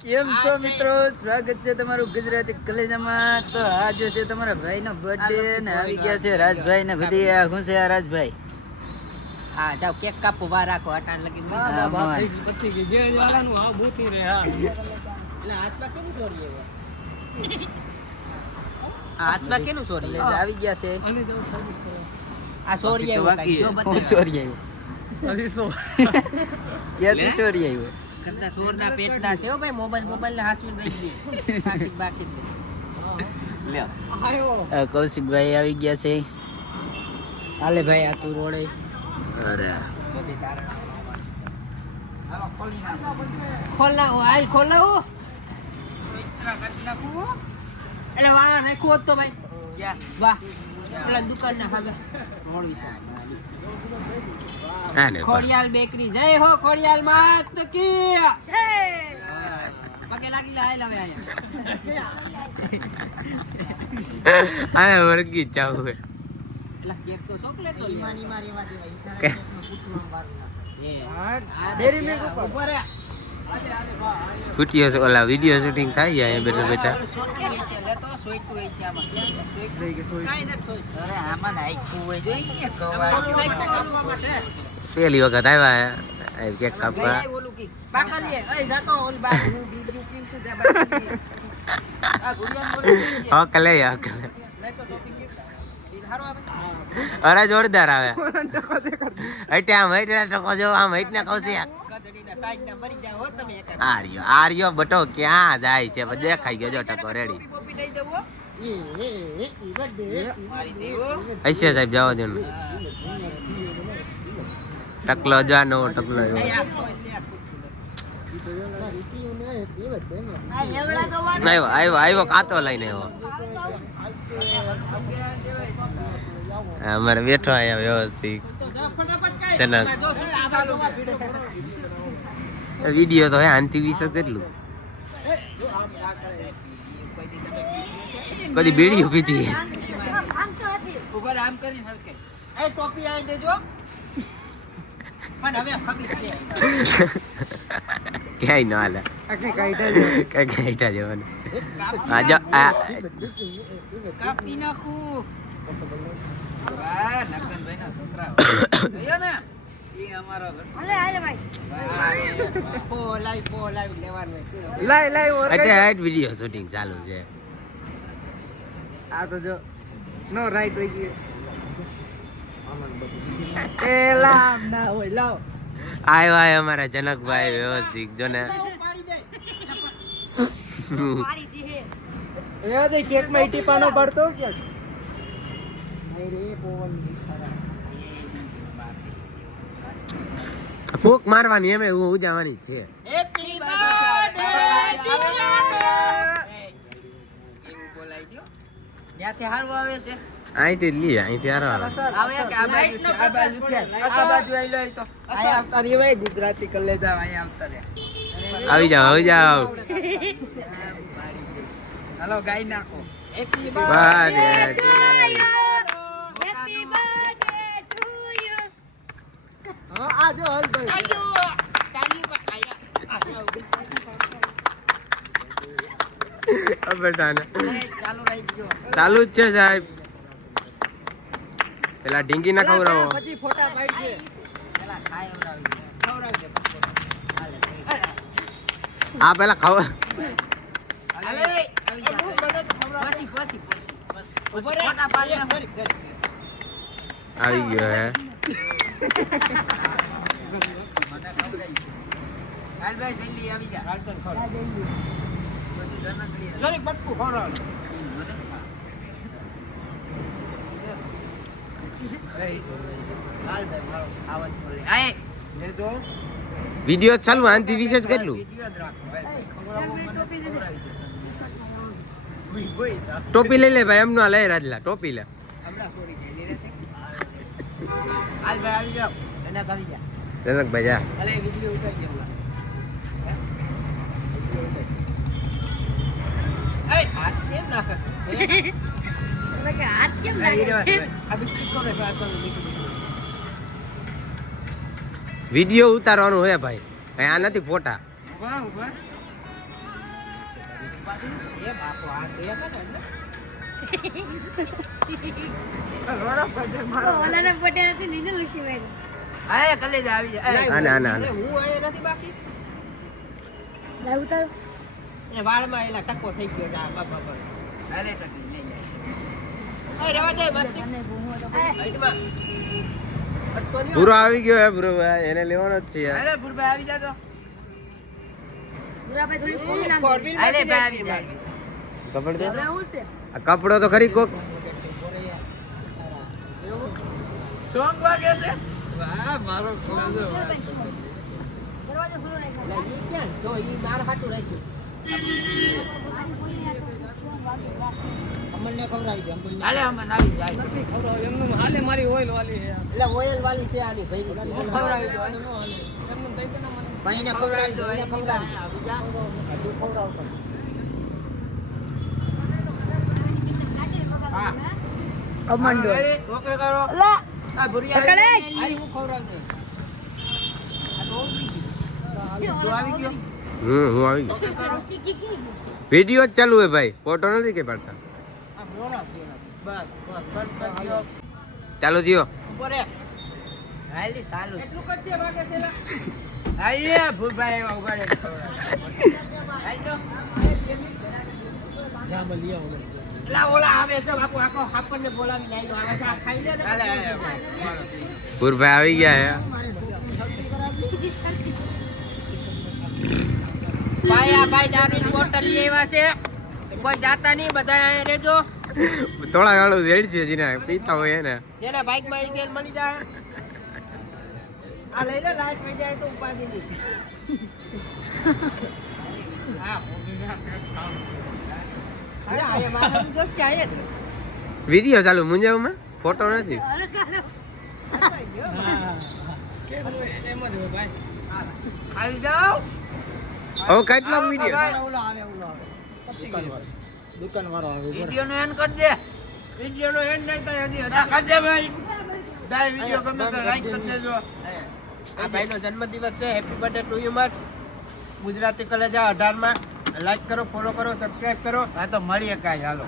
કેમ છો મિત્રો? સ્વાગત છે તમારું ગુજરાતી કલેજામાં. તો આજે છે તમારા ભાઈનો બર્થડે ને આવી ગયા છે રાજભાઈ ને બધી. શું છે આ રાજભાઈ? હા જાવ કેક કાપો બહાર રાખો અટાણ લગી પછી કે જે વાળાનું આ બૂતી રે. હા એટલે હાથમાં કેનું ચોરી આવ્યો? હાથમાં કેનું ચોરી આવી ગયા છે. અને જો સર્વિસ કરો આ ચોરી આવ્યો કાઈ જો બતા ચોરી આવ્યો. ક્યાંથી ચોરી આવ્યો? કદા ચોરના પેટના છે હો ભાઈ. મોબાઈલ ને હાથમાં દઈ દે બાકી બાકી લે આયો. કૌશિકભાઈ આવી ગયા છે. હાલે ભાઈ આ તું રોડે. અરે ખોલાવો એટલે વાહ નાખ્યું તો ભાઈ વાહ પેલા દુકાન ના હવે મોડવી છે. ખોડિયાલ બેકરી જય હો ખોડિયાલ માત કી જય. પગે લાગી લે આય લાવે આયા વર્ગી ચાવ હે. એટલે કેક તો ચોકલેટ તો ઈમાની મારી વાતી ભાઈ કે પૂછવાનું વારું ના એ હા ડેરી મિલ્ક ઉપર આલે આલે બા ફૂટીઓ ઓલા વિડિયો શૂટિંગ થાય છે અહીંયા બેઠા લેતો સોઈટું હોય છે આમાં સોઈટ લઈ કે સોઈટ કાઈ નથી સોઈટ. અરે આમાં નાખ્યું હોય જોઈએ કવા માટે પેલી વખત આવ્યા કેક કાપવા. ઓલું કી બાકાલી એ જાતો ઓલ બા હું બીજું પીન છે જા બાકી આ ગુડિયા મોડે હા કલે યા કલે. લે તો ટોપિક કે ઈ હારો આવે. અરે જોરદાર આવે. હટે આમ હટે ટકો જો આમ હટ ને કહું છે કદડીના ટાઈટ ના મરી જાવ હો તમે એક આર્યો બટો ક્યાં જાય છે? દેખાઈ ગયો જો ટકો રેડી. કોપી દઈ દઉં હો ઈ બર્થડે મારી દેવો હશે સાહેબ જવા દો ને. ટકલો જો નો ટકલો એ આ આવ્યો આવ્યો આવ્યો કાતો લઈને આવ્યો. અમારે બેઠો આયા વ્યવસ્થિત તનક વિડિયો તો હે આનથી 20 કેટલું કદી બેડી ઉભી હતી. ઉપર આમ કરી હલકે એ ટોપી આઈ દેજો પણ હવે ખબી છે ક્યાંય ન હાલે કઈ કાઈટા જવાનું. આ જો આ કાપી નાખું. વાહ નગનભાઈ ના છોકરા જોયો ને ઈ અમારો હાલે ભાઈ પો લાઈવ લેવાનું લાઈવ એટલે હાઈટ વિડિયો શૂટિંગ ચાલુ છે. આ તો જો નો રાઈટ હોય ગયો એ લાવ ના હોય લાવ આય અમારા જનકભાઈ વ્યવસ્થિત જો ને એ દે કેક માં ટીપાનો પડતો કે રે પોવન ફૂક મારવાની એમે ઉજાવાની છે. હેપી બર્થડે એવું બોલાઈ દયો ત્યાંથી હારું આવે છે. અહીંથી લી અહીંથી હારો આવે કે આ બાજુ આઈ લો તો આયા આવતા રે ભાઈ ગુજરાતી કલે જાવ આયા આવતા રે આવી જાવ હાલો ગાઈ નાખો happy birthday birthday Happy birthday to you. હા આ જો હલ ભાઈ આજો તાલી પર આયા અબરદાને ચાલુ રહી ગયો ચાલુ જ છે સાહેબ. પેલા ઢીંગી ના ખવરાવો. પછી ફોટા પાડી દે પેલા ખવરાવી દે હાલે આ પેલા ખવ હાલે આવી જા પછી ફોટા પાડી ને ફરી આવી ગયો હે. હાલ ભાઈ જલ્દી આવી જા રાલ્ટન ખોલ પછી જનકડી જરીક બટકું ખોરાવ હાલ ભાઈ મારો આવાજ બોલે આય લેજો વિડિયો ચાલુ આનથી વિશેષ કેટલું વિડિયો જ રાખો ભાઈ ટોપી લઈ લે ભાઈ. એમનો લઈ રાજલા ટોપી લે. હમણાં સોરી જાય લે હાલ ભાઈ આવી જાવ જનક આવી જા જનકભાઈ જા. અરે વિડિયો ઉતારી દેવા એ હાથ કેમ નાખે છે કે હાથ કેમ લાગે? આ બિસ્કિટ કોને પાછળ નીકળી વિડિયો ઉતારવાનું હે ભાઈ. આ નથી ફોટા. વાહ વાહ એ બાપો આ તો એક જ ને ઓલાના પટેલ હતી નીચે લુસી ભાઈ હા કલેજા આવી જાય આને, આને, આને. હું અહીંયા નથી બાકી લાવ ઉતારો એ વાળમાં એલા ટકો થઈ ગયો છે આ બાપા પર અરે ચકલી લઈ જાય એ રવા દે મસ્તી હાઈટમાં અટકો નહીં પૂરો આવી ગયો હે બ્રો ભાઈ એને લેવાનો જ છે યાર. અરે ભૂરભાઈ આવી જા તો પૂરા ભાઈ થોડી કોમ નામ ફોર વ્હીલ અરે ભાઈ આવી જાય કપડ દે તો. હું છે આ કપડો તો ખરી કોક સોંગ વાગે છે વાહ મારો દરવાજો ખુલ્લો રાખ્યો એટલે ઈ ક્યાં જો ઈ માર હાટું રાખ્યું અમલને ખવડાવી દે અમલને હાલે અમન આવી જાય એટલે ઓઇલ વાલી છે આની ભઈરી છે ખવડાવી દો ભાઈને ખવડાવી દો એને ખવડાવી આવી જા તું ખવડાવતો હા અમંડો ઓકે કરો લા આ ભુરિયા પકડે. આઈ હું ખવડાવી દે આ તો ઓળી ગઈ તું આવી ગયો હું આવી ગયો. ઓકે કરો શીખી ગઈ વિડિયો જ ચાલુ હે ભાઈ ફોટો નથી કે પાડતા આ મોરા છે એના બસ બસ બંધ કરી દો ચાલુ થયો ઉપર રે હાલી ચાલુ એટલું કરજે વાગે છેલા હાલે ભુરભાઈ એવા ઉગાડે હાલ તો જા બલી આવો એલા ઓલા આવે છે બાપુ આખો આપણને બોલાવી લાઈનો આવે છે આ ખાઈ લે ને હાલે પૂરભાઈ આવી ગયા હે ભાઈ આ ભાઈ દારૂની બોટલ લઈ આવ્યા છે કોઈ જાતા નહીં બધા અહીંયા રહેજો થોડા ગાળું રેડ છે જેને પીતા હોય એને જેના બાઇક માં ઈ ચેન મળી જાય આ લઈ લે લાઈટ વઈ જાય તો ઉપાધી નહીં અરે આ મારા જો કે આયે વિડિયો ચાલુ મુંજાવમાં ફોટો નથી અરે કાનો આવી જાઓ હવે કેટલો વિડિયો ઓલો આવે દુકાન વાળો આવે વિડિયો નો એન્ડ કરી દે વિડિયો નો એન્ડ નહીં થાય હજી હા, કરી દે ભાઈ દાય વિડિયો ગમે તો લાઈક કરી દેજો આ ભાઈનો જન્મદિવસ છે happy birthday to you much Gujarati કલેજા 18 માં લાઈક કરો ફોલો કરો સબસ્ક્રાઇબ કરો હા તો મળીએ કાંઈ હાલો